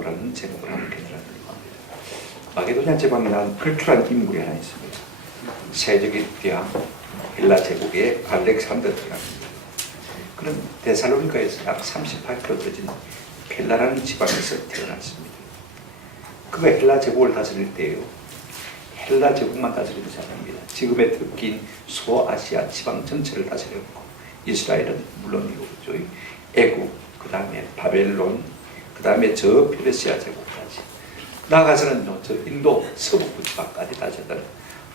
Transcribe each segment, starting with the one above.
사도라는 제목을 함께 들었습니다. 마게도냐 지방에 난 걸출한 인물이 하나 있습니다. 세적의 대왕 헬라 제국의 알렉산더 대왕입니다. 그는 데살로니가에서 약 38km 떨어진 펠라라는 지방에서 태어났습니다. 그가 헬라 제국을 다스릴 때요, 헬라 제국만 다스리지 않습니다. 지금의 터키인 소아시아 지방 전체를 다스렸고, 이스라엘은 물론이고, 애국, 그 다음에 바벨론, 그 다음에 저 페르시아 제국까지, 나아가서는 저 인도 서북부 지방까지 다스렸던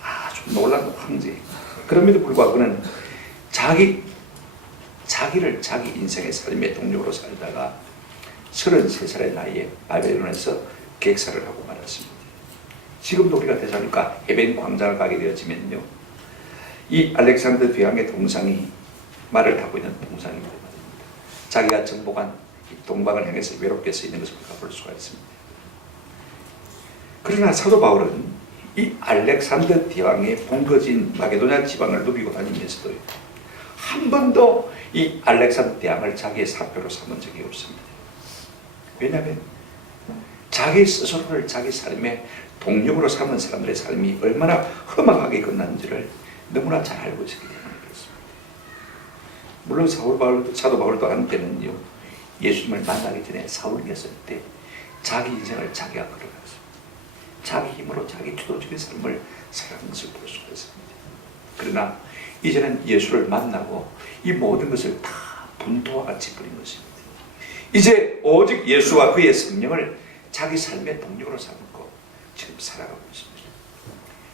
아주 놀라운 황제. 그럼에도 불구하고 그는 자기를 자기 인생의 삶의 동력으로 살다가 33살의 나이에 바벨론에서 객사를 하고 말았습니다. 지금도 우리가 대사니까 에벤 광장을 가게 되었지만요, 이 알렉산더 대왕의 동상이 말을 타고 있는 동상입니다. 자기가 정복한 동방을 향해서 외롭게 서 있는 것을 우리가 볼 수가 있습니다. 그러나 사도 바울은 이 알렉산더 대왕의 본거지인 마게도냐 지방을 누비고 다니면서도 한 번도 이 알렉산더 대왕을 자기의 사표로 삼은 적이 없습니다. 왜냐하면 자기 스스로를 자기 삶의 동력으로 삼은 사람들의 삶이 얼마나 험악하게 끝났는지를 너무나 잘 알고 있었기 때문에 그렇습니다. 물론 사도 바울도 한때는요, 예수님을 만나기 전에 사울이었을 때 자기 인생을 자기가 걸어갔습니다. 자기 힘으로 자기 주도적인 삶을 살아가는 것을 볼 수가 있습니다. 그러나 이제는 예수를 만나고 이 모든 것을 다 분토와 같이 버린 것입니다. 이제 오직 예수와 그의 성령을 자기 삶의 동력으로 삼고 지금 살아가고 있습니다.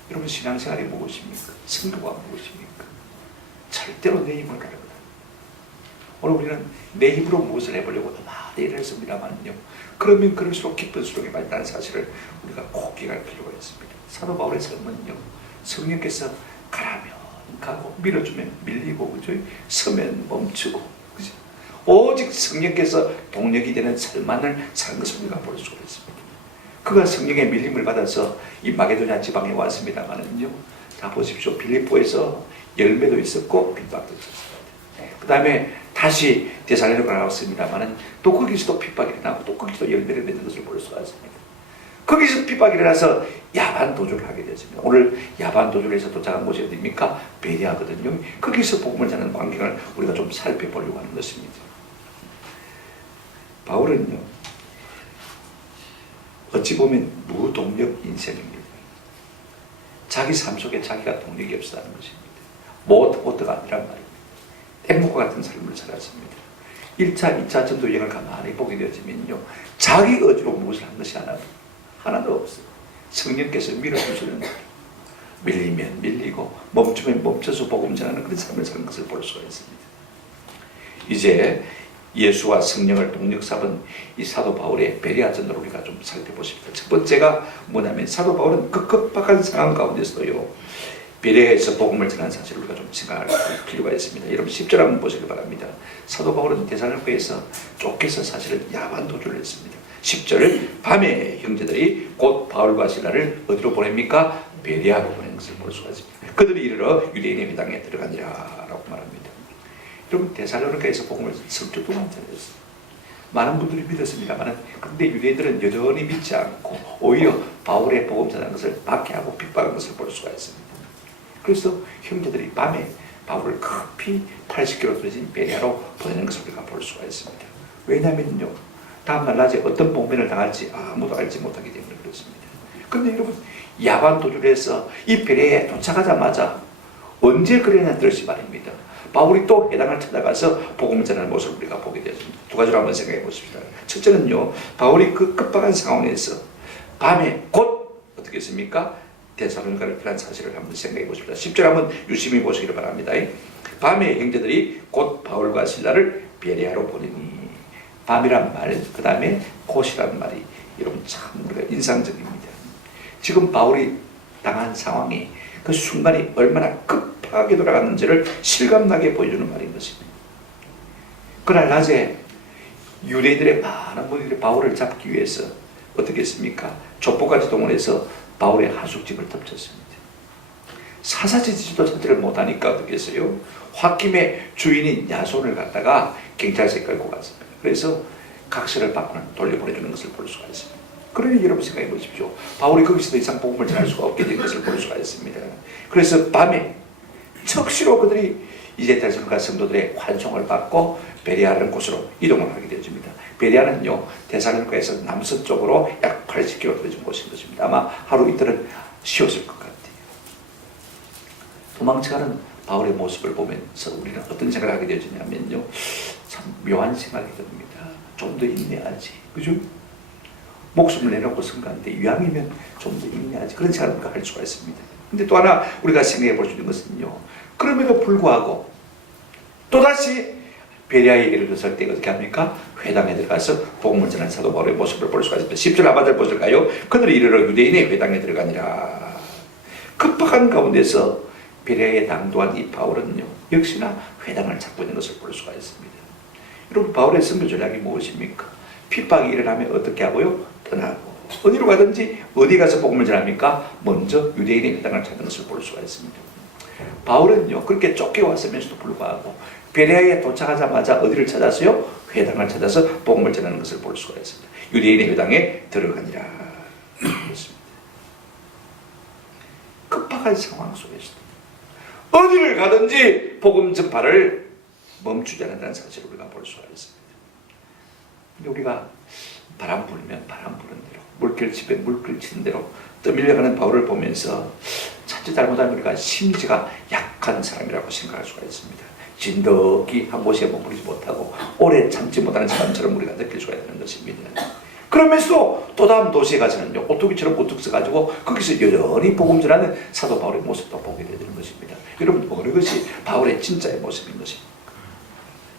여러분, 신앙생활이 무엇입니까? 성도가 무엇입니까? 절대로 내 힘을 가려거든. 오늘 우리는 내 힘으로 무엇을 해보려고 많이 일을 했습니다만요, 그러면 그럴수록 기쁜 수록이 많다는 사실을 우리가 꼭 기억할 필요가 있습니다. 사도 바울의 삶은요, 성령께서 가라면 가고 밀어주면 밀리고, 그죠? 서면 멈추고, 그죠? 오직 성령께서 동력이 되는 삶만을 사는 것을 우리가 볼 수가 있습니다. 그가 성령의 밀림을 받아서 이 마게도냐 지방에 왔습니다만은요, 자 보십시오. 빌립보에서 열매도 있었고 핍박도 있었습니다. 그 다음에 다시 데살로니가로 나왔습니다만은 또 거기서도 핍박이 일어나고 또 거기서도 열매를 맺는 것을 볼 수가 있습니다. 거기서 핍박이 일어나서 야반 도주를 하게 되었습니다. 오늘 야반 도주에서 도착한 곳이 어디입니까? 베레아거든요. 거기서 복음을 전하는 광경을 우리가 좀 살펴보려고 하는 것입니다. 바울은요, 어찌 보면 무동력 인생입니다. 자기 삶 속에 자기가 동력이 없었다는 것입니다. 모터가 아니란 말입니다. 땡목과 같은 삶을 살았습니다. 1차, 2차 전도 여행을 가만히 보게 되어지면요, 자기 의지로 무엇을 한 것이 하나도 없어요. 성령께서 밀어주시는 거예요. 밀리면 밀리고 멈추면 멈춰서 복음 전하는 그런 삶을 사는 것을 볼 수가 있습니다. 이제 예수와 성령을 동력 삼은 이 사도 바울의 베레아 전도를 우리가 좀 살펴보십시다. 첫 번째가 뭐냐면, 사도 바울은 그 급박한 상황 가운데서도요, 베레아에서 복음을 전하는 사실을 우리가 좀 생각할 필요가 있습니다. 여러분 10절 한번 보시기 바랍니다. 사도 바울은 데살로니가에서 쫓겨서 사실은 야반 도주를 했습니다. 10절, 밤에 형제들이 곧 바울과 실라를 어디로 보냅니까? 베레아로 보낸 것을 볼 수가 있습니다. 그들이 이르러 유대인의 회당에 들어가니라 라고 말합니다. 여러분, 데살로니가에서 복음을 석주 동안 전했어요. 많은 분들이 믿었습니다만, 근데 유대인들은 여전히 믿지 않고 오히려 바울의 복음 전하는 것을 박해하고 핍박하는 것을 볼 수가 있습니다. 그래서 형제들이 밤에 바울을 급히 80km 떨어진 베레아로 보내는 것을 우리가 볼 수가 있습니다. 왜냐하면요, 다음날 낮에 어떤 복면을 당할지 아무도 알지 못하기 때문에 그렇습니다. 그런데 여러분, 야반 도주를 해서 이 베레아에 도착하자마자 언제 그랬냐는 뜻이 말입니다. 바울이 또 회당을 찾아가서 복음을 전하는 모습을 우리가 보게 되었습니다. 두 가지로 한번 생각해 보십시다. 첫째는요, 바울이 그 급박한 상황에서 밤에 곧 어떻게 했습니까? 데살로니가를 떠난 사실을 한번 생각해 보십시다. 10절 한번 유심히 보시기를 바랍니다. 밤에 형제들이 곧 바울과 실라를 베레아로 보내니, 밤이란 말, 그 다음에 곧이란 말이 여러분 참 우리가 인상적입니다. 지금 바울이 당한 상황이, 그 순간이 얼마나 급하게 돌아갔는지를 실감나게 보여주는 말인 것입니다. 그날 낮에 유대인들의 많은 분들이 바울을 잡기 위해서 어떻게 했습니까? 족보까지 동원해서 바울의 하숙집을 덮쳤습니다. 사사지지도 찾지를 못하니까 어떻게 했어요? 홧김에 주인인 야손을 갖다가 경찰서에 끌고 갔습니다. 그래서 각서를 바꾸는 돌려보내주는 것을 볼 수가 있습니다. 그러니 여러분 생각해 보십시오. 바울이 거기서 더 이상 복음을 전할 수가 없게 된 것을 볼 수가 있습니다. 그래서 밤에 적시로 그들이 이제 데살로니가 성도들의 환송을 받고 베레아라는 곳으로 이동을 하게 되어집니다. 베레아는요, 데살로니가에서 남서쪽으로 약 80km 떨어진 곳인 것입니다. 아마 하루 이틀은 쉬었을 것 같아요. 도망쳐가는 바울의 모습을 보면서 우리는 어떤 생각을 하게 되어지냐면요, 참 묘한 생각이 듭니다. 좀 더 인내하지, 그죠? 목숨을 내놓고 선가한데 이왕이면 좀 더 인내하지, 그런 생각을 할 수가 있습니다. 근데 또 하나 우리가 생각해 볼 수 있는 것은요, 그럼에도 불구하고 또다시 베레아에 이르렀을 때 어떻게 합니까? 회당에 들어가서 복음을 전하는 사도 바울의 모습을 볼 수가 있습니다. 10절 하반절 보실까요? 그들이 이르러 유대인의 회당에 들어가니라. 급박한 가운데서 베레아에 당도한 이 바울은요, 역시나 회당을 찾고 있는 것을 볼 수가 있습니다. 여러분, 바울의 선교 전략이 무엇입니까? 핍박이 일어나면 어떻게 하고요? 떠나고. 어디로 가든지 어디 가서 복음을 전합니까? 먼저 유대인의 회당을 찾는 것을 볼 수가 있습니다. 바울은요, 그렇게 쫓겨왔으면서도 불구하고 베레아에 도착하자마자 어디를 찾았어요? 회당을 찾아서 복음을 전하는 것을 볼 수가 있습니다. 유대인의 회당에 들어가니라. 그렇습니다. 급박한 상황 속에서 어디를 가든지 복음 전파를 멈추지 않는다는 사실을 우리가 볼 수가 있습니다. 근데 우리가 바람 불면 바람 부는 대로, 물결 치면 물결 치는 대로 떠밀려가는 바울을 보면서 자칫 잘못하면 우리가 심지가 약한 사람이라고 생각할 수가 있습니다. 진덕이 한 곳에 머무르지 못하고 오래 참지 못하는 사람처럼 우리가 느낄 수가 있는 것입니다. 그러면서도 또 다음 도시에 가서는요, 오토기처럼 우뚝 서가지고 거기서 여전히 복음 전하는 사도 바울의 모습도 보게 되는 것입니다. 여러분, 어느 것이 바울의 진짜의 모습인 것입니까?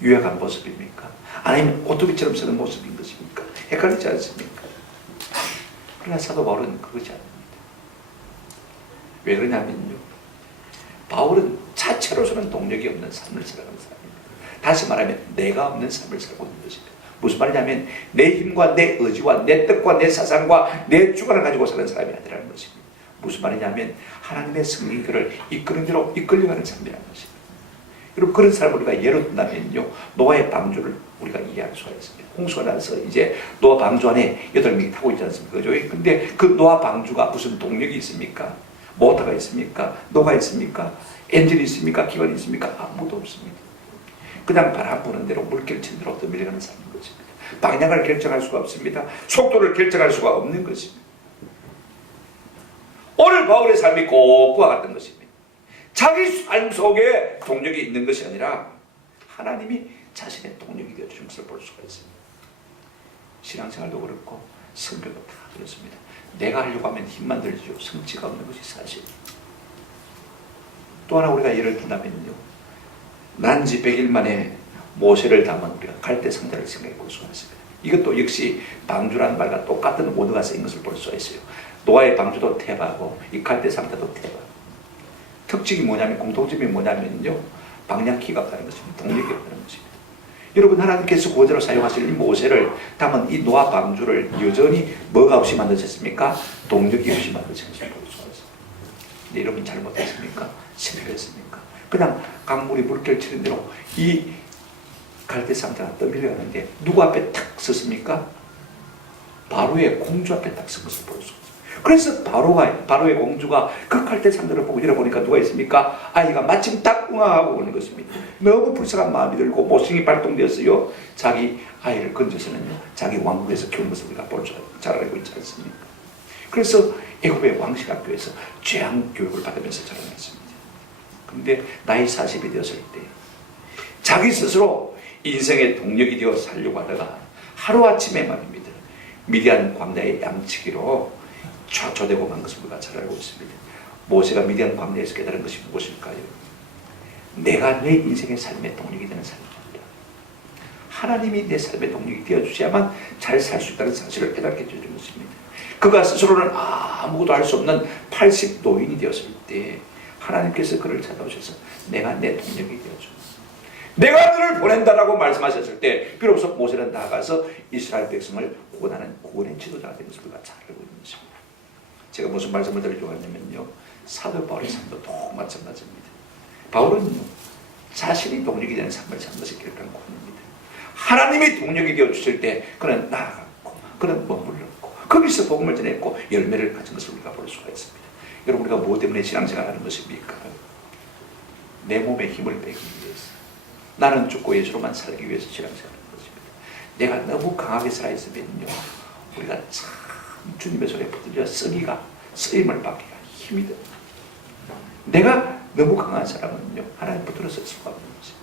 유약한 모습입니까? 아니면 오토기처럼 서는 모습인 것입니까? 헷갈리지 않습니까? 그러나 사도 바울은 그것이 아닙니다. 왜 그러냐면요, 바울은 자체로서는 동력이 없는 삶을 살아가는 사람입니다. 다시 말하면 내가 없는 삶을 살고 있는 것입니다. 무슨 말이냐면 내 힘과 내 의지와 내 뜻과 내 사상과 내 주관을 가지고 사는 사람이 아니라는 것입니다. 무슨 말이냐면 하나님의 성령이 그를 이끄는 대로 이끌려가는 삶이라는 것입니다. 여러분, 그런 사람을 우리가 예로 든다면요, 노아의 방주를 우리가 이해할 수가 있습니다. 홍수가 나서 이제 노아 방주 안에 8명이 타고 있지 않습니까? 그죠? 근데 그 노아 방주가 무슨 동력이 있습니까? 모터가 있습니까? 노가 있습니까? 엔진이 있습니까? 기관이 있습니까? 아무도 없습니다. 그냥 바람 부는 대로 물결 치는 대로 떠밀려가는 삶인 것입니다. 방향을 결정할 수가 없습니다. 속도를 결정할 수가 없는 것입니다. 오늘 바울의 삶이 꼭 그와 같은 것입니다. 자기 삶 속에 동력이 있는 것이 아니라 하나님이 자신의 동력이 되어주는 것을 볼 수가 있습니다. 신앙생활도 그렇고 선교도 다 그렇습니다. 내가 하려고 하면 힘만 들죠. 성취가 없는 것이 사실입니다. 또 하나 우리가 예를 든다면요, 난지 100일 만에 모세를 담은 우리가 갈대 상자를 생각해 볼 수가 있습니다. 이것도 역시 방주라는 말과 똑같은 오더가 쓰인 것을 볼 수가 있어요. 노아의 방주도 태바고 이 갈대 상자도 태바. 특징이 뭐냐면, 공통점이 뭐냐면요, 방향키가 없다는 것입니다. 동력이 없다는 것입니다. 여러분, 하나님께서 구원자로 사용하실 이 모세를 담은 이 노아 방주를 여전히 뭐가 없이 만드셨습니까? 동력이 없이 만드신 것을 볼 수가 있습니다. 근데 여러분, 잘못했습니까? 실패했습니까? 그냥 강물이 물결 치는 대로 이 갈대 상자가 떠밀려가는데 누구 앞에 탁 섰습니까? 바로의 공주 앞에 딱 선 것을 볼 수가 있습니다. 그래서 바로의 공주가 그 갈대 상자를 보고 열어보니까 누가 있습니까? 아이가 마침 딱 응아하고 오는 것입니다. 너무 불쌍한 마음이 들고 모성이 발동되었어요. 자기 아이를 건져서는요, 자기 왕국에서 키우는 것을 우리가 볼 줄 잘 알고 있지 않습니까? 그래서 애굽의 왕실학교에서 죄악 교육을 받으면서 자라났습니다. 그런데 나이 40이 되었을 때 자기 스스로 인생의 동력이 되어 살려고 하다가 하루아침에 말입니다, 미디안 광야의 양치기로 좌초되고 만 것을 우리가 잘 알고 있습니다. 모세가 미디안 광야에서 깨달은 것이 무엇일까요? 내가 내 인생의 삶의 동력이 되는 삶입니다. 하나님이 내 삶의 동력이 되어주셔야만 잘 살 수 있다는 사실을 깨닫게 해주는 것입니다. 그가 스스로는 아무것도 할 수 없는 80 노인이 되었을 때 하나님께서 그를 찾아오셔서 내가 내 동력이 되어줘, 내가 너를 보낸다라고 말씀하셨을 때 비로소 모세는 나아가서 이스라엘 백성을 구원하는 구원의 지도자가 된 것을 우리가 잘 알고 있는 것입니다. 제가 무슨 말씀을 드리려고 하냐면요, 사도 바울의 삶도 또 마찬가지입니다. 바울은요, 자신이 동력이 되는 삶을 산 것이 기록한 권입니다. 하나님이 동력이 되어 주실 때 그는 나아갔고 그는 머물렀고 거기서 복음을 전했고 열매를 가진 것을 우리가 볼 수가 있습니다. 여러분, 우리가 뭐 때문에 신앙생활 하는 것입니까? 내 몸에 힘을 빼기 위해서, 나는 죽고 예수로만 살기 위해서 신앙생활 하는 것입니다. 내가 너무 강하게 살아있으면요, 우리가 참 주님의 손에 붙들려 쓰임을 받기가 힘이 듭니다. 내가 너무 강한 사람은요, 하나님 붙들어 쓸 수가 없는 것입니다.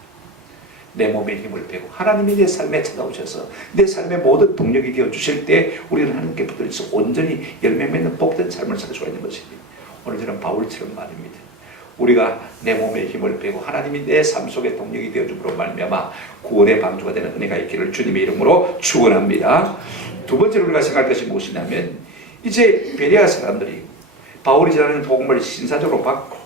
내 몸에 힘을 빼고 하나님이 내 삶에 찾아오셔서 내 삶의 모든 동력이 되어 주실 때 우리는 하나님께 붙들려서 온전히 열매 맺는 복된 삶을 살 수가 있는 것입니다. 오늘 저는 바울처럼 말입니다. 우리가 내 몸에 힘을 빼고 하나님이 내 삶 속에 동력이 되어줌으로 말미암아 구원의 방주가 되는 은혜가 있기를 주님의 이름으로 축원합니다. 두 번째로 우리가 생각할 것이 무엇이냐면, 이제 베레아 사람들이 바울이 전하는 복음을 신사적으로 받고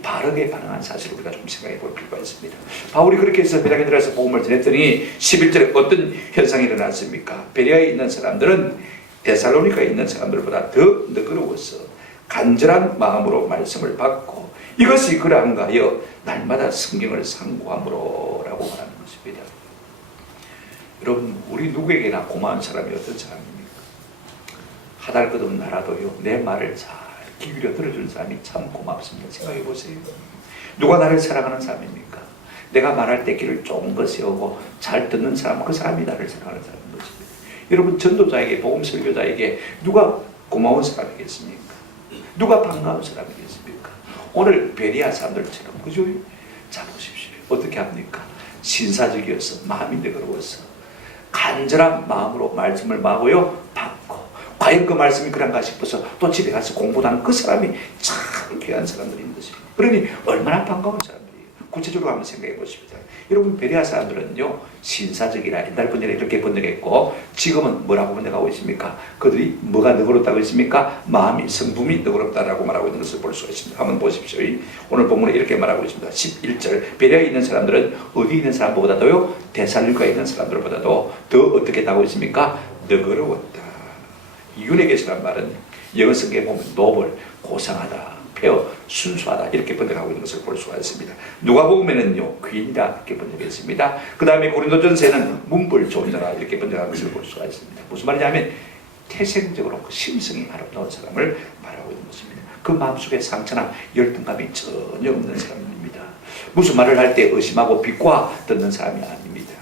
바르게 반응한 사실을 우리가 좀 생각해 볼 필요가 있습니다. 바울이 그렇게 해서 베레아에 들어서 복음을 전했더니 11절에 어떤 현상이 일어났습니까? 베레아에 있는 사람들은 데살로니가에 있는 사람들보다 더 너그러워서 간절한 마음으로 말씀을 받고 이것이 그러한가 하여 날마다 성경을 상고함으로 라고 말하는 것입니다. 여러분, 우리 누구에게나 고마운 사람이 어떤 사람입니까? 하달것없는 나라도요, 내 말을 잘 기울여 들어주는 사람이 참 고맙습니다. 생각해 보세요. 누가 나를 사랑하는 사람입니까? 내가 말할 때 귀를 쫑긋 세우고 잘 듣는 사람, 그 사람이 나를 사랑하는 사람인 것입니다. 여러분, 전도자에게, 복음 설교자에게 누가 고마운 사람이겠습니까? 누가 반가운 사람이겠습니까? 오늘 베레아 사람들처럼, 그죠? 자, 보십시오. 어떻게 합니까? 신사적이어서, 마음이 너그러워서 간절한 마음으로 말씀을 마고요 받고, 과연 그 말씀이 그런가 싶어서 또 집에 가서 공부도 하는 그 사람이 참 귀한 사람들인 것입니다. 그러니 얼마나 반가운 사람들이에요. 구체적으로 한번 생각해 보십시다. 여러분, 베레아 사람들은요, 신사적이라 옛날 번역에 이렇게 번역했고, 지금은 뭐라고 번역하고 있습니까? 그들이 뭐가 너그럽다고 있습니까? 마음이, 성품이 너그럽다라고 말하고 있는 것을 볼 수가 있습니다. 한번 보십시오. 오늘 본문에 이렇게 말하고 있습니다. 11절, 베레아에 있는 사람들은 어디 있는 사람보다도요, 데살로니가에 있는 사람들보다도 더 어떻게 하고 있습니까? 너그러웠다. 유네게스라는 말은 영어 성경에 보면 노블, 고상하다, 페어, 순수하다 이렇게 번역하고 있는 것을 볼 수가 있습니다. 누가복음에는요, 귀인이다 이렇게 번역했습니다. 그 다음에 고린도전서에는 문불 좋은 자라 이렇게 번역한 것을 볼 수가 있습니다. 무슨 말이냐면 태생적으로 그 심성이 아름다운 사람을 말하고 있는 것입니다. 그 마음속에 상처나 열등감이 전혀 없는 사람입니다. 무슨 말을 할 때 의심하고 비꼬아 듣는 사람이 아닙니다.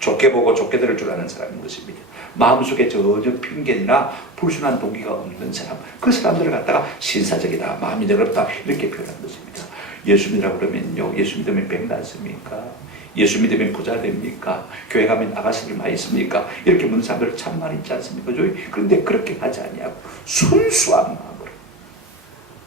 좋게 보고 좋게 들을 줄 아는 사람인 것입니다. 마음속에 전혀 핑계나 불순한 동기가 없는 사람, 그 사람들을 갖다가 신사적이다, 마음이 너그럽다 이렇게 표현한 것입니다. 예수 믿으라고 그러면요, 예수 믿으면 뱀 났습니까? 예수 믿으면 부자 됩니까? 교회 가면 아가씨들 많이 있습니까? 이렇게 묻는 사람들 참 많이 있지 않습니까? 그런데 그렇게 하지 아니하고 순수한 마음으로,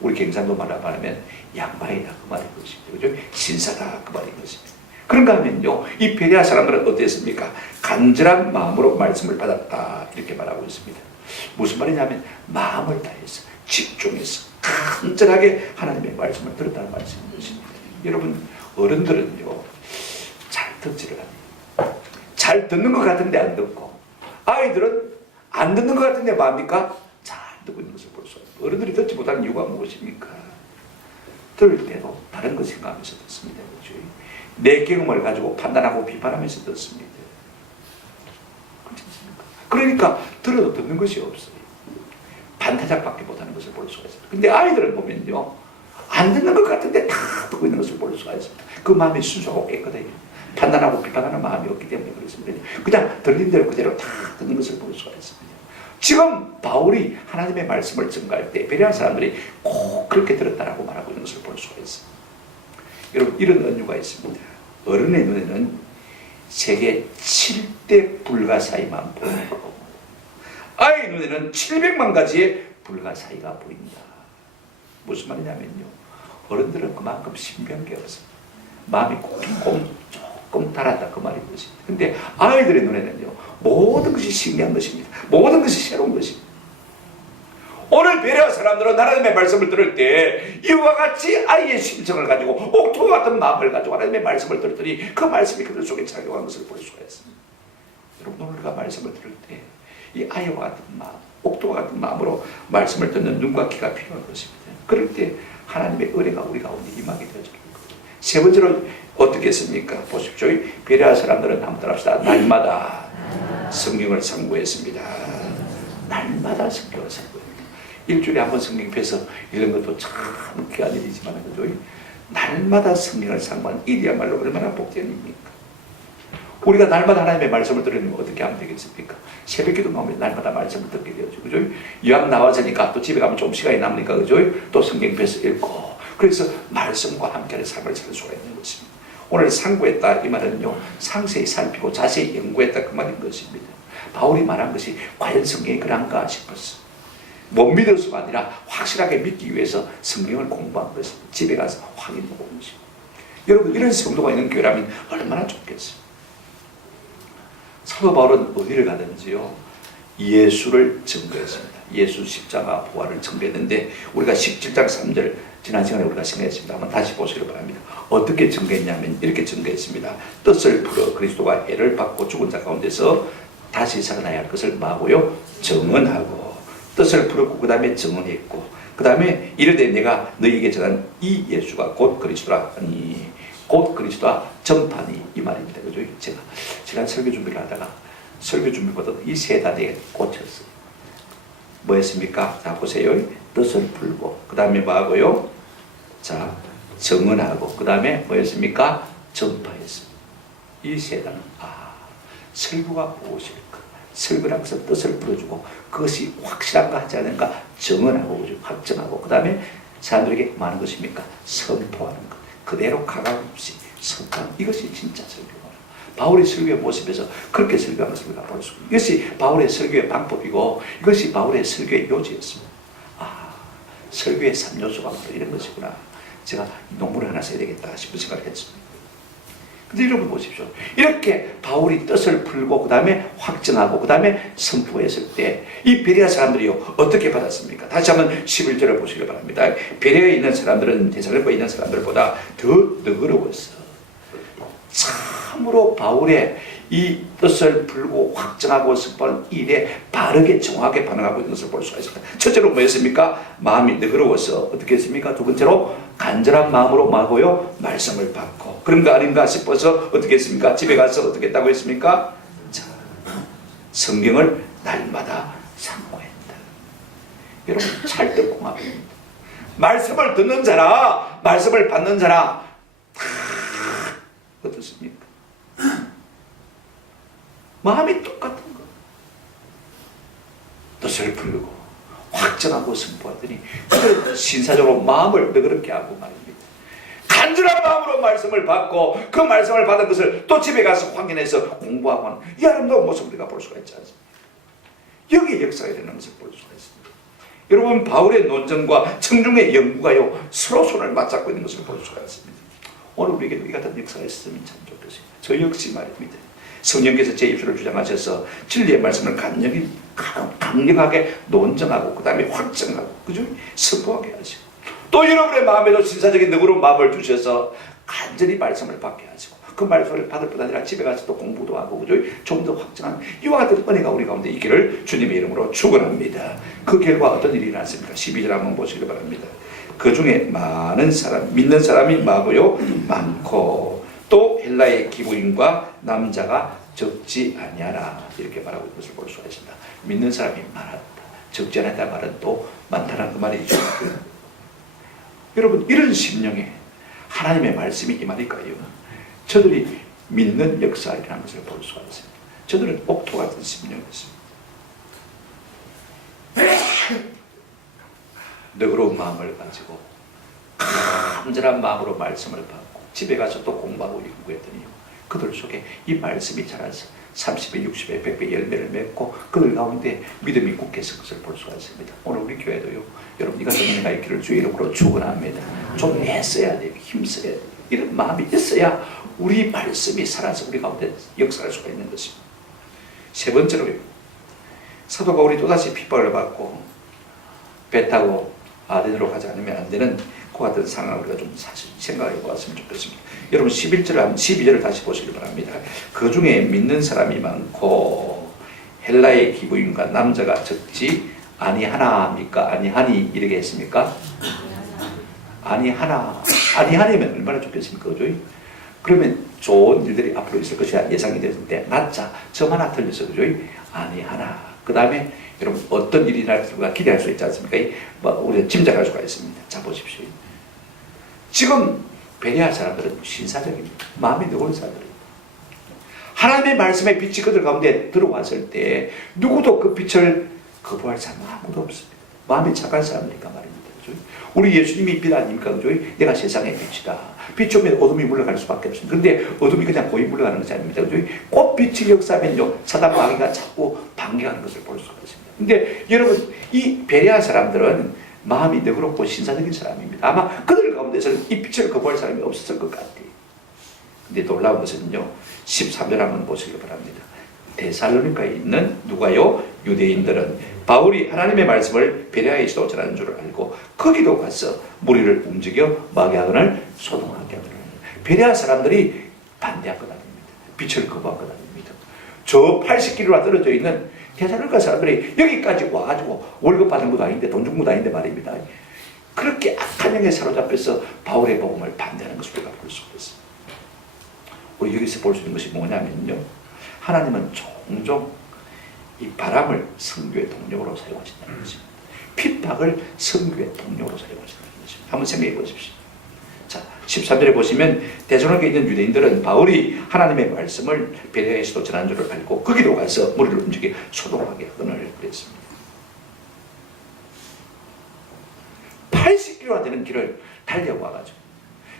우리 경상도 말하면 양반이다 그 말인 것입니다. 그죠? 신사다 그 말인 것입니다. 그런가 하면요, 이 베레아 사람들은 어땠습니까? 간절한 마음으로 말씀을 받았다 이렇게 말하고 있습니다. 무슨 말이냐면 마음을 다해서 집중해서 간절하게 하나님의 말씀을 들었다는 말씀인 것입니다. 여러분, 어른들은요 잘 듣지를 않아요. 잘 듣는 것 같은데 안 듣고, 아이들은 안 듣는 것 같은데 뭡니까? 잘 듣고 있는 것을 볼 수 있습니다. 어른들이 듣지 못하는 이유가 무엇입니까? 들을 때도 다른 것 생각하면서 듣습니다. 그렇죠? 내 경험을 가지고 판단하고 비판하면서 듣습니다. 그렇지 않습니까? 그러니까 들어도 듣는 것이 없어요. 반타작밖에 못하는 것을 볼 수가 있어요. 근데 아이들을 보면요, 안 듣는 것 같은데 다 듣고 있는 것을 볼 수가 있습니다. 그 마음이 순수하고 깨끗해요. 판단하고 비판하는 마음이 없기 때문에 그렇습니다. 그냥 들린 대로 그대로 다 듣는 것을 볼 수가 있습니다. 지금 바울이 하나님의 말씀을 전가할 때 베레아 사람들이 꼭 그렇게 들었다라고 말하고 있는 것을 볼 수가 있습니다. 여러분, 이런 은유가 있습니다. 어른의 눈에는 세계 7대 불가사의만 보이고 아이 눈에는 700만 가지의 불가사의가 보인다. 무슨 말이냐면요, 어른들은 그만큼 신비한 없습니다. 마음이 조금 달았다 그 말인 것입니다. 근데 아이들의 눈에는요, 모든 것이 신기한 것입니다. 모든 것이 새로운 것입니다. 오늘 베레아 사람들은 하나님의 말씀을 들을 때 이와 같이 아이의 심정을 가지고 옥토와 같은 마음을 가지고 하나님의 말씀을 들었더니 그 말씀이 그들 속에 작용한 것을 볼 수가 있습니다. 여러분, 우리가 말씀을 들을 때 이 아이와 같은 마음, 옥토와 같은 마음으로 말씀을 듣는 눈과 귀가 필요한 것입니다. 그럴 때 하나님의 은혜가 우리 가운데 임하게 되어지는 거예요. 세 번째로 어떻게 했습니까? 보십시오. 베레아 사람들은 한번 따라합시다. 날마다 성경을 상고했습니다. 날마다 성경을 상고했습니다. 일주일에 한 번 성경 펴서 읽는 것도 참 귀한 일이지만 그죠? 날마다 성경을 상고하는 일이야말로 얼마나 복된 일입니까? 우리가 날마다 하나님의 말씀을 들으면 어떻게 하면 되겠습니까? 새벽기도 나오면 날마다 말씀을 듣게 되죠. 그죠? 요약 나와서니까 또 집에 가면 좀 시간이 남으니까 그죠? 또 성경 펴서 읽고 그래서 말씀과 함께하는 삶을 살 수가 있는 것입니다. 오늘 상고했다 이 말은요 상세히 살피고 자세히 연구했다 그 말인 것입니다. 바울이 말한 것이 과연 성경이 그런가 싶었어. 못 믿어서가 아니라 확실하게 믿기 위해서 성경을 공부한 것입니다. 집에 가서 확인해 본 것입니다. 여러분 이런 성도가 있는 교회라면 얼마나 좋겠어요. 사도 바울은 어디를 가든지요 예수를 증거했습니다. 예수 십자가 부활을 증거했는데 우리가 17장 3절 지난 시간에 우리가 증거했습니다. 한번 다시 보시길 바랍니다. 어떻게 증거했냐면 이렇게 증거했습니다. 뜻을 풀어 그리스도가 해를 받고 죽은 자 가운데서 다시 살아나야 할 것을 뭐하고요? 증언하고 뜻을 풀었고 그 다음에 증언했고 그 다음에 이르되 내가 너희에게 전한 이 예수가 곧 그리스도라 하니 곧 그리스도와 전파니 이 말입니다. 그죠? 제가 지난 설교 준비를 하다가 설교 준비보다 이 세 단어에 꽂혔어요. 뭐였습니까? 자 보세요. 뜻을 풀고 그 다음에 뭐하고요? 자 증언하고 그 다음에 뭐였습니까? 전파했습니다. 이 세 단어. 설교가 무엇일까? 설교란 것은 뜻을 풀어주고 그것이 확실한가 하지 않은가 증언하고 확정하고 그 다음에 사람들에게 많은 것입니까? 선포하는 것. 그대로 가감 없이 선포하는 이것이 진짜 설교입니다. 바울의 설교의 모습에서 그렇게 설교하는 설교가 볼 수 있습니다. 이것이 바울의 설교의 방법이고 이것이 바울의 설교의 요지였습니다. 설교의 3요소가 바로 이런 것이구나. 제가 논문을 하나 써야 되겠다 싶은 생각을 했습니다. 근데 여러분 보십시오. 이렇게 바울이 뜻을 풀고 그 다음에 확정하고 그 다음에 선포했을 때 이 베레아 사람들이요 어떻게 받았습니까? 다시 한번 11절을 보시기 바랍니다. 베레아에 있는 사람들은 데살로니가에 있는 사람들보다 더 너그러웠어. 참으로 바울의 이 뜻을 풀고 확정하고 선포하는 일에 바르게 정확하게 반응하고 있는 것을 볼 수가 있습니다. 첫째로 뭐였습니까? 마음이 너그러워서 어떻게 했습니까? 두 번째로 간절한 마음으로 마고요 말씀을 받고 그런가 아닌가 싶어서 어떻게 했습니까? 집에 가서 어떻게 했다고 했습니까? 자, 성경을 날마다 상고했다. 여러분 찰떡궁합입니다. 말씀을 듣는 자나 말씀을 받는 자나 다 어떻습니까? 마음이 똑같은 거. 뜻을 풀고 확정하고 선포하더니 그들은 신사적으로 마음을 너그럽게 하고 말입니다. 간절한 마음으로 말씀을 받고 그 말씀을 받은 것을 또 집에 가서 확인해서 공부하고 하는 이 아름다운 모습을 우리가 볼 수가 있지 않습니까? 여기에 역사가 일어나는 것을 볼 수가 있습니다. 여러분 바울의 논증과 청중의 연구가요 서로 손을 맞잡고 있는 것을 볼 수가 있습니다. 오늘 우리에게도 이 같은 역사가 있으면 참 좋겠어요. 저 역시 말입니다. 성령께서 제 입술을 주장하셔서 진리의 말씀을 강력하게 논증하고 그 다음에 확정하고 그죠? 선포하게 하시고 또 여러분의 마음에도 신사적인 너그러운 마음을 주셔서 간절히 말씀을 받게 하시고 그 말씀을 받을 뿐 아니라 집에 가서 또 공부도 하고 그죠? 좀 더 확정한 이와 같은 은혜가 우리 가운데 있기를 주님의 이름으로 축원합니다. 그 결과 어떤 일이 났습니까? 12절 한번 보시기 바랍니다. 그 중에 많은 사람 믿는 사람이 많고요 많고 또 헬라의 기부인과 남자가 적지 아니하라 이렇게 말하고 있는 것을 볼 수가 있습니다. 믿는 사람이 많았다. 적지 않았다 말은 또 많다는 그 말이죠. 여러분 이런 심령에 하나님의 말씀이 임하니까요. 저들이 믿는 역사라는 것을 볼 수가 있습니다. 저들은 옥토 같은 심령이었습니다. 너그러운 마음을 가지고 간절한 마음으로 말씀을 받고 집에 가서 또 공부하고 연구했더니 그들 속에 이 말씀이 자라서 30배, 60배, 100배 열매를 맺고 그들 가운데 믿음이 굳게 선 것을 볼 수가 있습니다. 오늘 우리 교회도요. 여러분 이가 성령과 있기를 주의 이름으로 축원합니다. 좀 애써야 돼요. 힘써야 돼요. 이런 마음이 있어야 우리 말씀이 살아서 우리 가운데 역사할 수가 있는 것입니다. 세 번째로 사도 바울이 또다시 핍박을 받고 배 타고 아덴으로 가지 않으면 안 되는 그 같은 상황을 우리가 좀 사실 생각해 보았으면 좋겠습니다. 여러분 12절을 다시 보시기 바랍니다. 그 중에 믿는 사람이 많고 헬라의 기부인과 남자가 적지 아니하나입니까? 아니하니 이렇게 했습니까? 아니하나 아니하니면 얼마나 좋겠습니까? 그죠? 그러면 좋은 일들이 앞으로 있을 것이야 예상이 되는데 낮자 점 하나 틀려서 그죠? 아니 하나. 그 다음에 여러분 어떤 일이 날까 기대할 수 있지 않습니까? 우리가 짐작할 수가 있습니다. 자 보십시오. 지금 베레아 사람들은 신사적입니다. 마음이 너그러운 사람들입니다. 하나님의 말씀의 빛이 그들 가운데 들어왔을 때 누구도 그 빛을 거부할 사람은 아무도 없습니다. 마음이 착한 사람이니까 말입니다. 그죠? 우리 예수님이 빛 아닙니까? 그죠? 내가 세상의 빛이다. 빛이 오면 어둠이 물러갈 수밖에 없습니다. 그런데 어둠이 그냥 고이 물러가는 것이 아닙니다. 그죠? 꽃빛이 역사하면요 사단 마귀가 자꾸 방해하는 것을 볼 수가 있습니다. 근데 여러분 이 베레아 사람들은 마음이 너그럽고 신사적인 사람입니다. 아마 그들 가운데서는 이 빛을 거부할 사람이 없었을 것 같아요. 근데 놀라운 것은요 13절 한번 보시기 바랍니다. 데살로니가에 있는 누가요? 유대인들은 바울이 하나님의 말씀을 베레아에서도 전하는 줄 알고 거기도 가서 무리를 움직여 마귀아근을 소동하게 하더라. 베레아 사람들이 반대할 것 아닙니다. 빛을 거부할 것 아닙니다. 저 80km나 떨어져 있는 데살로니가 사람들이 여기까지 와가지고 월급 받은 것도 아닌데 돈 준 것도 아닌데 말입니다. 그렇게 악한 영에 사로잡혀서 바울의 복음을 반대하는 것을 우리가 볼 수가 있습니다. 우리 여기서 볼 수 있는 것이 뭐냐면요. 하나님은 종종 이 바람을 선교의 동력으로 사용하신다는 것입니다. 핍박을 선교의 동력으로 사용하신다는 것입니다. 한번 생각해 보십시오. 자, 13절에 보시면 데살로니가에 있는 유대인들은 바울이 하나님의 말씀을 베레아에서도 전한 줄을 알고 거기로 가서 무리를 움직여 소동하게 하거늘 그랬습니다. 80km나 되는 길을 달려와가지고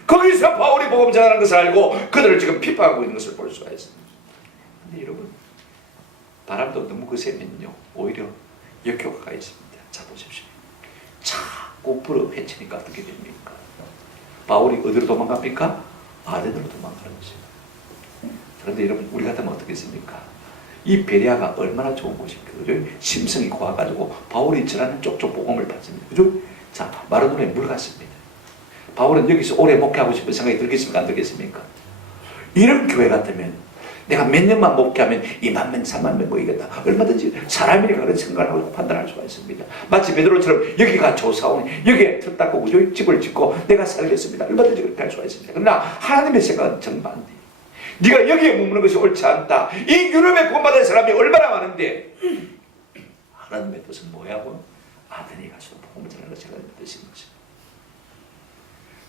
거기서 바울이 복음 전하는 것을 알고 그들을 지금 핍박하고 있는 것을 볼 수가 있습니다. 근데 여러분 바람도 너무 거세면요 오히려 역효과가 있습니다. 자 보십시오. 자꾸 불어 헤치니까 어떻게 됩니까? 바울이 어디로 도망갑니까? 아덴으로 도망가는 것입니다. 그런데 여러분 우리 같으면 어떻겠습니까? 이 베레아가 얼마나 좋은 곳입니까? 그죠? 심성이 고와가지고 바울이 전하는 쪽쪽 복음을 받습니다. 그죠? 자 마르도나에 물갔습니다. 바울은 여기서 오래 목회하고 싶은 생각이 들겠습니까? 안 들겠습니까? 이런 교회 같으면 내가 몇 년만 목회하면 2만 명, 3만 명 모이겠다. 얼마든지 사람이니까 그런 생각을 하고 판단할 수가 있습니다. 마치 베드로처럼 여기가 조사오니 여기에 틀 닦고 집을 짓고 내가 살겠습니다. 얼마든지 그렇게 할 수가 있습니다. 그러나 하나님의 생각은 정반대. 네가 여기에 머무는 것이 옳지 않다. 이 유럽에 구원받은 사람이 얼마나 많은데 하나님의 뜻은 뭐야고? 아들이 가서 복음을 전하는 것이 하나님의 뜻인 것입니다.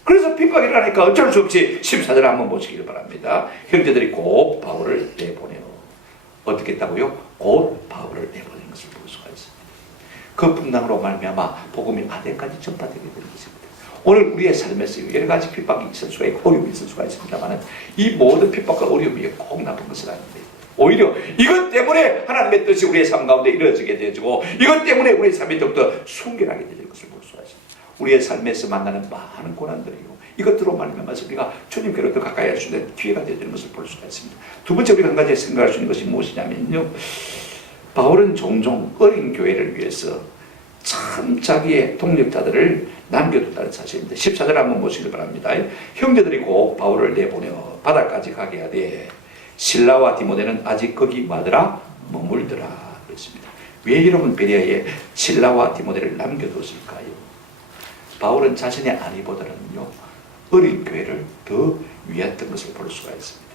그래서 핍박이 일어나니까 어쩔 수 없이 14절을 한번 보시기를 바랍니다. 형제들이 곧 바울을 내보내요. 어떻게 했다고요? 곧 바울을 내보낸 것을 볼 수가 있습니다. 그 풍랑으로 말미암아 복음이 아덴까지 전파되게 되는 것입니다. 오늘 우리의 삶에서 여러 가지 핍박이 있을 수가 있고 어려움이 있을 수가 있습니다만 이 모든 핍박과 어려움이 꼭 나쁜 것은 아닙니다. 오히려 이것 때문에 하나님의 뜻이 우리의 삶 가운데 이루어지게 되어지고 이것 때문에 우리의 삶이 더욱더 순결하게 되는 것을 볼 수가 있습니다. 우리의 삶에서 만나는 많은 고난들이요 이것들로 말미암아서 우리가 주님께로 더 가까이 할 수 있는 기회가 되는 것을 볼 수가 있습니다. 두 번째 우리가 한 가지 생각할 수 있는 것이 무엇이냐면요. 바울은 종종 어린 교회를 위해서 참 자기의 동력자들을 남겨둔다는 사실입니다. 14절 한번 보시길 바랍니다. 형제들이 곧 바울을 내보내어 바다까지 가게 하되 실라와 디모데는 아직 거기 마더라 머물더라 그랬습니다. 왜 여러분 베레아에 실라와 디모데를 남겨뒀을까요? 바울은 자신의 아내보다는요 어린 교회를 더 위했던 것을 볼 수가 있습니다.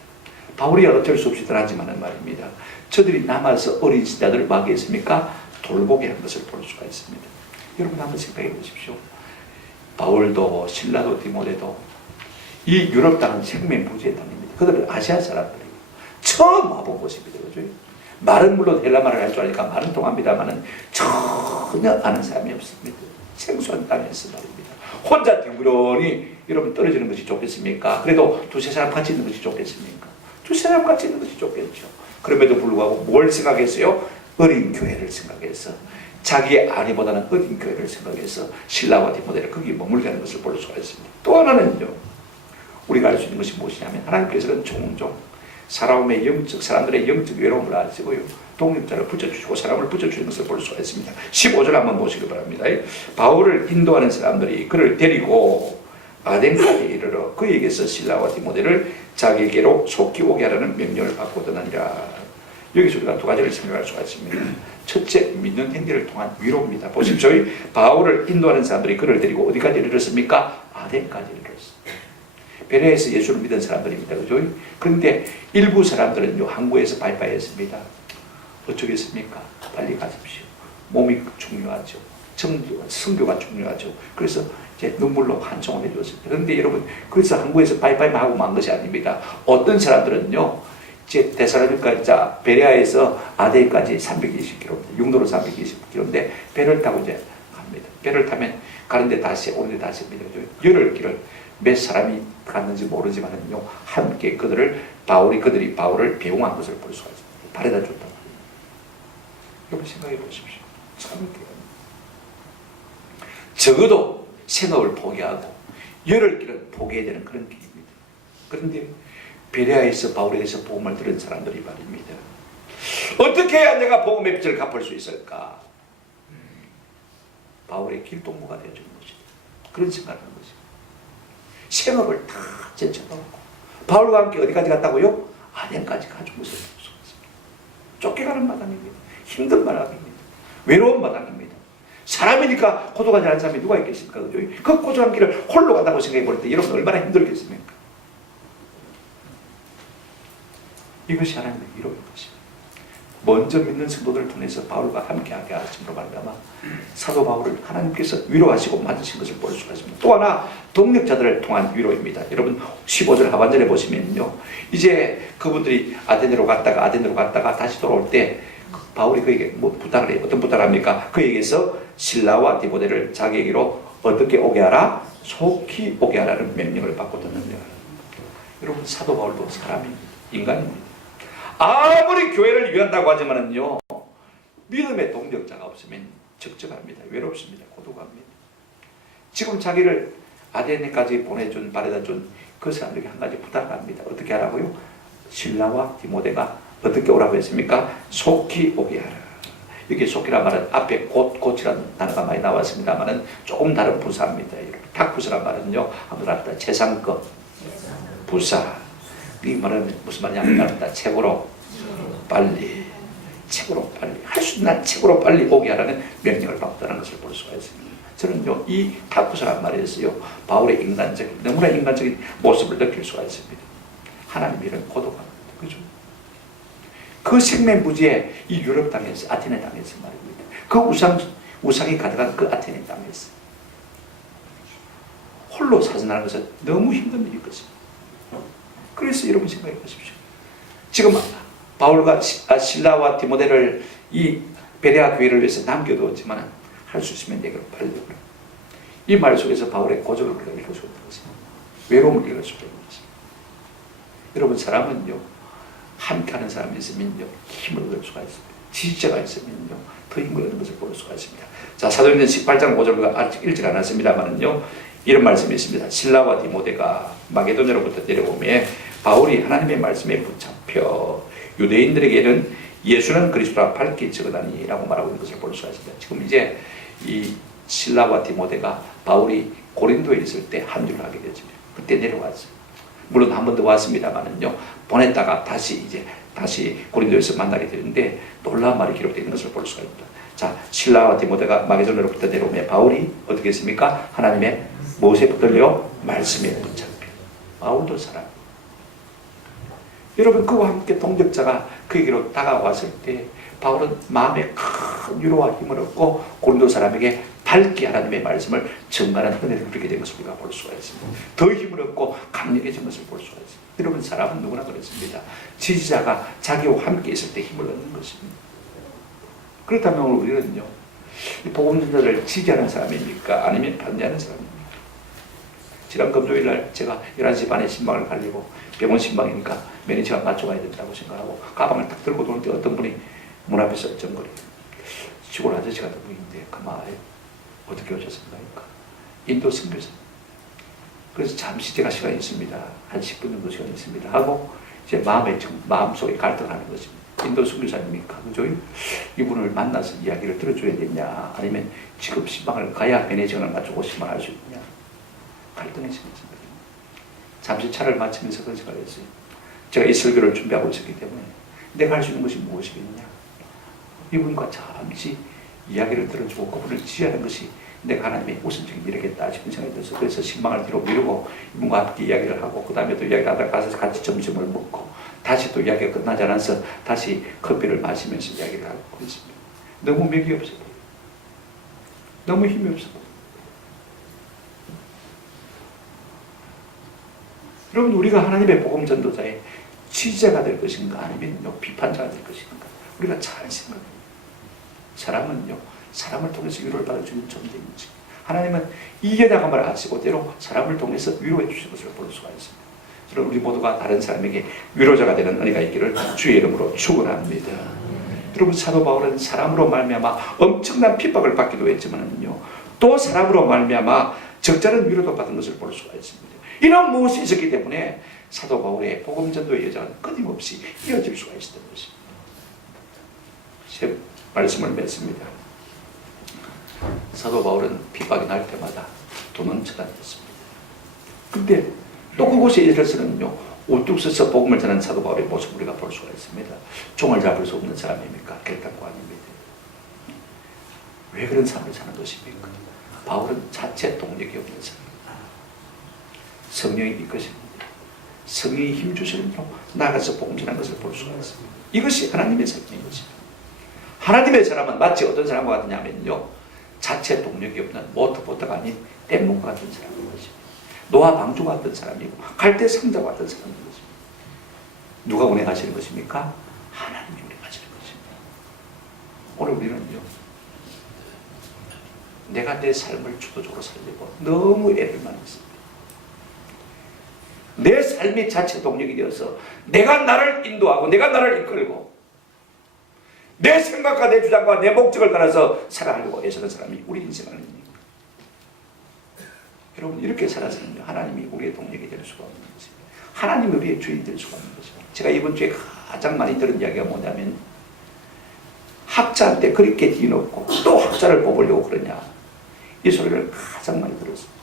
바울이 어쩔 수 없이 떠나지만은 말입니다. 저들이 남아서 어린 신자들을 막겠습니까? 돌보게 한 것을 볼 수가 있습니다. 여러분 한번 생각해 보십시오. 바울도 실라도 디모데도 이 유럽 땅은 생명 부지의 땅입니다. 그들은 아시아 사람들이고 처음 와본 곳입니다. 그죠? 말은 물론 헬라말을 할 줄 아니까 말은 통합니다만은 전혀 아는 사람이 없습니다. 생소한 땅에서 말입니다. 혼자 덩그러니 여러분 떨어지는 것이 좋겠습니까? 그래도 두세 사람 같이 있는 것이 좋겠습니까? 두세 사람 같이 있는 것이 좋겠죠. 그럼에도 불구하고 뭘 생각했어요? 어린 교회를 생각해서 자기의 아내보다는 어린 교회를 생각해서 실라와 디모데를 거기 머물게 하는 것을 볼 수가 있습니다. 또 하나는요. 우리가 알 수 있는 것이 무엇이냐면 하나님께서는 종종 사람들의 영적 외로움을 아시고요. 동력자를 붙여주시고 사람을 붙여주는 것을 볼 수가 있습니다. 15절 한번 보시기 바랍니다. 바울을 인도하는 사람들이 그를 데리고 아덴까지 이르러 그에게서 실라와 디모데를 자기에게로 속히 오게 하라는 명령을 받고 떠나니라. 여기서 우리가 두 가지를 생각할 수가 있습니다. 첫째, 믿는 행위를 통한 위로입니다. 보십시오. 바울을 인도하는 사람들이 그를 데리고 어디까지 이르렀습니까? 아덴까지 이르렀습니다. 베레아에서 예수를 믿은 사람들입니다. 그죠? 그런데 일부 사람들은요, 항구에서 바이바이 했습니다. 어쩌겠습니까? 빨리 가십시오. 몸이 중요하죠. 성교가 중요하죠. 그래서 이제 눈물로 한송을 해주었습니다. 그런데 여러분, 그래서 항구에서 바이바이 하고 만 것이 아닙니다. 어떤 사람들은요, 이제 데살로니가 베레아에서 아데까지 320km, 육로로 320km인데 배를 타고 이제 갑니다. 배를 타면 가는데 다시 오는데 다시 옵니다. 열흘 길을 몇 사람이 갔는지 모르지만은요, 함께 그들이 바울을 배웅한 것을 볼 수가 있습니다. 바래다 줬단 말이에요. 여러분 생각해 보십시오. 참 적어도 생업을 포기하고 열흘 길을 포기해야 되는 그런 길입니다. 그런데 베레아에서 바울에게서 복음을 들은 사람들이 말입니다. 어떻게 해야 내가 복음의 빚을 갚을 수 있을까? 바울의 길동무가 되어주는 것이다. 그런 생각을 하는 것입니다. 생업을 다 제쳐놓고 바울과 함께 어디까지 갔다고요? 아덴까지 가준 것을 볼 수가 있습니다. 쫓겨가는 마당입니다. 힘든 마당입니다. 외로운 마당입니다. 사람이니까 고독하지 않은 사람이 누가 있겠습니까? 그죠? 그 고독한 길을 홀로 간다고 생각해 볼 때 여러분 얼마나 힘들겠습니까? 이것이 하나님의 위로인 것입니다. 먼저 믿는 성도들을 통해서 바울과 함께하게 하심으로 말미암아 사도 바울을 하나님께서 위로하시고 만드신 것을 볼 수가 있습니다. 또 하나 동력자들을 통한 위로입니다. 여러분 15절 하반절에 보시면요, 이제 그분들이 아덴으로 갔다가 다시 돌아올 때 바울이 그에게 뭐 부탁을 해요. 어떤 부탁을 합니까? 그에게서 실라와 디모데를 자기에게로 어떻게 오게 하라? 속히 오게 하라는 명령을 받고 듣는다. 여러분 사도 바울도 사람입니다. 인간입니다. 아무리 교회를 위한다고 하지만은요, 믿음의 동력자가 없으면 적적합니다. 외롭습니다. 고독합니다. 지금 자기를 아데네까지 보내준, 바래다준 그 사람들에게 한 가지 부탁을 합니다. 어떻게 하라고요? 실라와 디모데가 어떻게 오라고 했습니까? 속히 오게 하라. 여기 속히란 말은 앞에 곧이라는 단어가 많이 나왔습니다만은 조금 다른 부사입니다. 탁부사란 말은요, 한번 합니다. 재상급 부사. 이 말은 무슨 말이냐면 책으로 빨리 할 수 있는 책으로 빨리 오게 하라는 명령을 받았다는 것을 볼 수가 있습니다. 저는요, 이 탁부사란 말에서요, 바울의 너무나 인간적인 모습을 느낄 수가 있습니다. 하나님 이런 고독합니다. 그죠? 그 생명부지에 이 유럽 땅에서, 아테네 땅에서 말입니다. 그 우상이 가득한 그 아테네 땅에서 홀로 사선하는 것은 너무 힘든 일일 것입니다. 그래서 여러분 생각해 보십시오. 지금 바울과 실라와 디모데를 이 베레아 교회를 위해서 남겨두었지만 할 수 있으면 내게로 빨리 오라. 이 말 속에서 바울의 고적을 우리가 읽을 수 있는 것입니다. 외로움을 읽을 수가 있는 것입니다. 여러분 사람은요, 함께하는 사람이 있으면요, 힘을 얻을 수가 있습니다. 지지자가 있으면요, 더 힘을 얻는 것을 볼 수가 있습니다. 자, 사도행전 18장 5절을 아직 읽지 않았습니다만은요, 이런 말씀이 있습니다. 실라와 디모데가 마게도냐로부터 내려오매 바울이 하나님의 말씀에 붙잡혀 유대인들에게는 예수는 그리스도라 밝히 적어다니 라고 말하고 있는 것을 볼 수가 있습니다. 지금 이제 이 실라와 디모데가 바울이 고린도에 있을 때 합류를 하게 되었습니다. 그때 내려왔어요. 물론 한 번 더 왔습니다만은요, 보냈다가 다시 고린도에서 만나게 되는데 놀라운 말이 기록되어 있는 것을 볼 수가 있습니다. 자, 실라와 디모데가 마게도냐로부터 내려오면 바울이 어떻게 했습니까? 하나님의 무엇에 붙들려? 말씀에 붙잡혀. 바울도 사람. 여러분 그와 함께 동력자가 그에게로 다가왔을 때 바울은 마음에 큰 위로와 힘을 얻고 고린도 사람에게 밝게 하나님의 말씀을 전가하는 은혜를 누리게 된 것을 우리가 볼 수가 있습니다. 더 힘을 얻고 강력해진 것을 볼 수가 있습니다. 여러분 사람은 누구나 그렇습니다. 지지자가 자기와 함께 있을 때 힘을 얻는 것입니다. 그렇다면 우리는요, 복음 전자를 지지하는 사람입니까? 아니면 반대하는 사람입니까? 지난 금요일 날 제가 11시 반에 신방을 가려고 병원 신방이니까 매니저가 맞춰가야 된다고 생각하고 가방을 딱 들고 도는데 어떤 분이 문 앞에서 정거리 시골 아저씨 같은 분인데 그만해. 어떻게 오셨습니까? 인도 선교사. 그래서 잠시 제가 시간이 있습니다. 한 10분 정도 시간이 있습니다. 하고 제 마음속에 갈등하는 것입니다. 인도 선교사입니까? 그죠? 이분을 만나서 이야기를 들어줘야 되냐, 아니면 지금 신방을 가야 매니저를 맞추고 신방할 수 있냐, 갈등했습니다. 잠시 차를 마치면서 그런 생각을 했어요. 제가 이 설교를 준비하고 있었기 때문에 내가 할 수 있는 것이 무엇이겠냐, 이분과 잠시 이야기를 들어주고 그분을 지지하는 것이 내가 하나님의 우선적인 일이겠다 싶은 생각이 들어서 그래서 신방을 뒤로 미루고 이분과 함께 이야기를 하고 그 다음에 또 이야기를 하다가 가서 같이 점심을 먹고 다시 또 이야기가 끝나지 않아서 다시 커피를 마시면서 이야기를 하고 그랬습니다. 너무 맥이 없어 보여요. 너무 힘이 없어 보여요. 여러분, 우리가 하나님의 복음 전도자의 지지자가 될 것인가 아니면 비판자가 될 것인가 우리가 잘 생각해요. 사람은요, 사람을 통해서 위로를 받아주는 존재인지 하나님은 이겨나감을 아시고 때로 사람을 통해서 위로해 주시는 것을 볼 수가 있습니다. 그럼 우리 모두가 다른 사람에게 위로자가 되는 은혜가 있기를 주의 이름으로 축원합니다. 여러분, 사도 바울은 사람으로 말미암아 엄청난 핍박을 받기도 했지만요, 또 사람으로 말미암아 적절한 위로도 받은 것을 볼 수가 있습니다. 이런 무엇이 있었기 때문에 사도 바울의 복음 전도의 여정은 끊임없이 이어질 수가 있었던 것입니다. 제 말씀을 맺습니다. 사도 바울은 핍박이 날 때마다 도망쳐다녔습니다. 근데 또 그곳에 이르러서는요, 우뚝 서서 복음을 전하는 사도 바울의 모습을 우리가 볼 수가 있습니다. 종을 잡을 수 없는 사람입니까? 결단코 아닙니다. 왜 그런 삶을 사는 것입니까? 바울은 자체 동력이 없는 사람. 성령이 이끄십니다. 성령이 힘주시는 대로 나가서 복음 전하는 것을 볼 수가 있습니다. 이것이 하나님의 삶인 것입니다. 하나님의 사람은 마치 어떤 사람과 같으냐면요, 자체 동력이 없는 모터보트가 아닌 뗏목과 같은 사람인 것입니다. 노아 방주와 같은 사람이고 갈대 상자와 같은 사람인 것입니다. 누가 운행하시는 것입니까? 하나님이 운행하시는 것입니다. 오늘 우리는요, 내가 내 삶을 주도적으로 살려고 너무 애를 많이 씁니다. 내 삶이 자체 동력이 되어서 내가 나를 인도하고 내가 나를 이끌고 내 생각과 내 주장과 내 목적을 따라서 살아가려고 애쓰는 사람이 우리 인생 아닙니까? 여러분, 이렇게 살아서는요, 하나님이 우리의 동력이 될 수가 없는 것입니다. 하나님이 우리의 주인이 될 수가 없는 것입니다. 제가 이번 주에 가장 많이 들은 이야기가 뭐냐면, 학자한테 그렇게 뒤놓고 또 학자를 뽑으려고 그러냐, 이 소리를 가장 많이 들었습니다.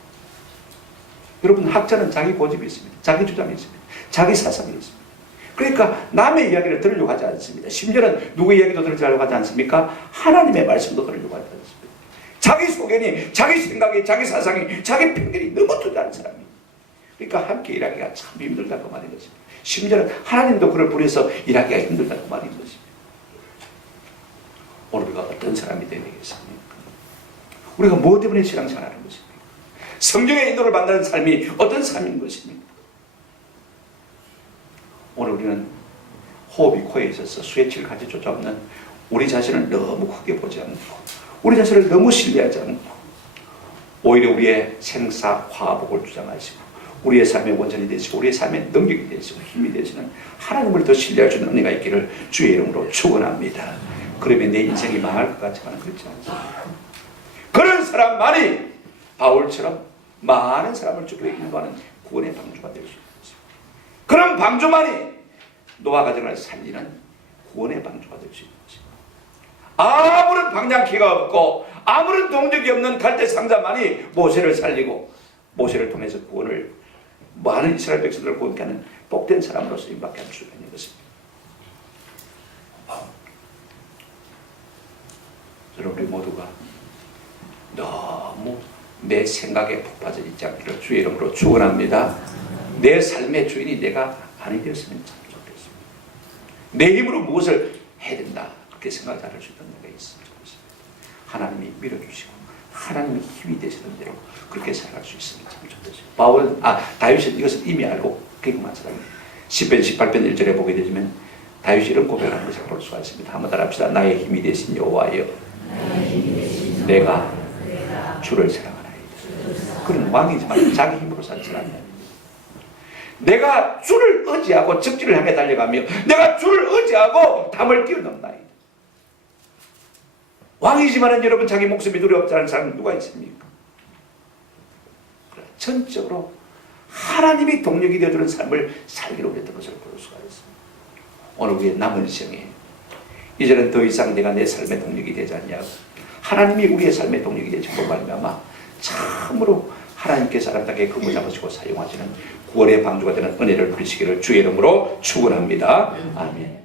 여러분, 학자는 자기 고집이 있습니다. 자기 주장이 있습니다. 자기 사상이 있습니다. 그러니까 남의 이야기를 들으려고 하지 않습니다. 심지어는 누구의 이야기도 들으려고 하지 않습니까? 하나님의 말씀도 들으려고 하지 않습니다. 자기 소견이, 자기 생각이, 자기 사상이, 자기 편견이 너무 투자하는 사람이. 그러니까 함께 일하기가 참 힘들다고 말인 것입니다. 심지어는 하나님도 그를 부려서 일하기가 힘들다고 말인 것입니다. 오늘 우리가 어떤 사람이 되겠습니까? 우리가 뭐 때문에 신앙생활하는 것입니까? 성경의 인도를 받는 삶이 어떤 삶인 것입니까? 오늘 우리는 호흡이 코에 있어서 수혜치를 가지조차 없는 우리 자신을 너무 크게 보지 않고 우리 자신을 너무 신뢰하지 않고 오히려 우리의 생사 화복을 주장하시고 우리의 삶의 원천이 되시고 우리의 삶의 능력이 되시고 힘이 되시는 하나님을 더 신뢰할 수 있는 은혜가 있기를 주의 이름으로 축원합니다. 그러면 내 인생이 망할 것 같지만 그렇지 않습니다. 그런 사람만이 바울처럼 많은 사람을 주로 인도하는 구원의 방주가 될 수 있습니다. 그런 방주만이 노아 가정을 살리는 구원의 방주가 될 수 있는 것입니다. 아무런 방향키가 없고 아무런 동력이 없는 갈대 상자만이 모세를 살리고 모세를 통해서 구원을 많은 이스라엘 백성들을 구원케 하는 복된 사람으로서 임박해 할 수 있는 것입니다. 여러분, 우리 모두가 너무 내 생각에 푹 빠져 있지 않기를 주의 이름으로 축원합니다. 내 삶의 주인이 내가 아니 되었으면 참 좋겠습니다. 내 힘으로 무엇을 해야 된다 그렇게 생각하지 않을 수 있는 내가 있으면 좋겠습니다. 하나님이 밀어주시고 하나님이 힘이 되시는 대로 그렇게 살아갈 수 있으면 참 좋겠습니다. 다윗은 이것을 이미 알고 경험한 사람입니다. 10편 18편 1절에 보게 되면 다윗이 이런 고백을 하는 것을 볼 수가 있습니다. 한번 따라합시다. 나의 힘이 되신 여호와여, 내가 주를 사랑하나이다. 그는 왕이지만 자기 힘으로 살지 않는, 내가 주를 의지하고 적지를 향해 달려가며 내가 주를 의지하고 담을 뛰어넘나이다. 왕이지만 여러분, 자기 목숨이 두렵지 않은 사람은 누가 있습니까? 전적으로 하나님이 동력이 되어주는 삶을 살기로 했던 것을 볼 수가 있습니다. 오늘 우리의 남은 생에 이제는 더 이상 내가 내 삶의 동력이 되지 않냐고, 하나님이 우리의 삶의 동력이 되심으로 말미암아 참으로 하나님께서 아름답게 근무 잡으시고 사용하시는 구원의 방주가 되는 은혜를 누리시기를 주의 이름으로 축원합니다. 아멘.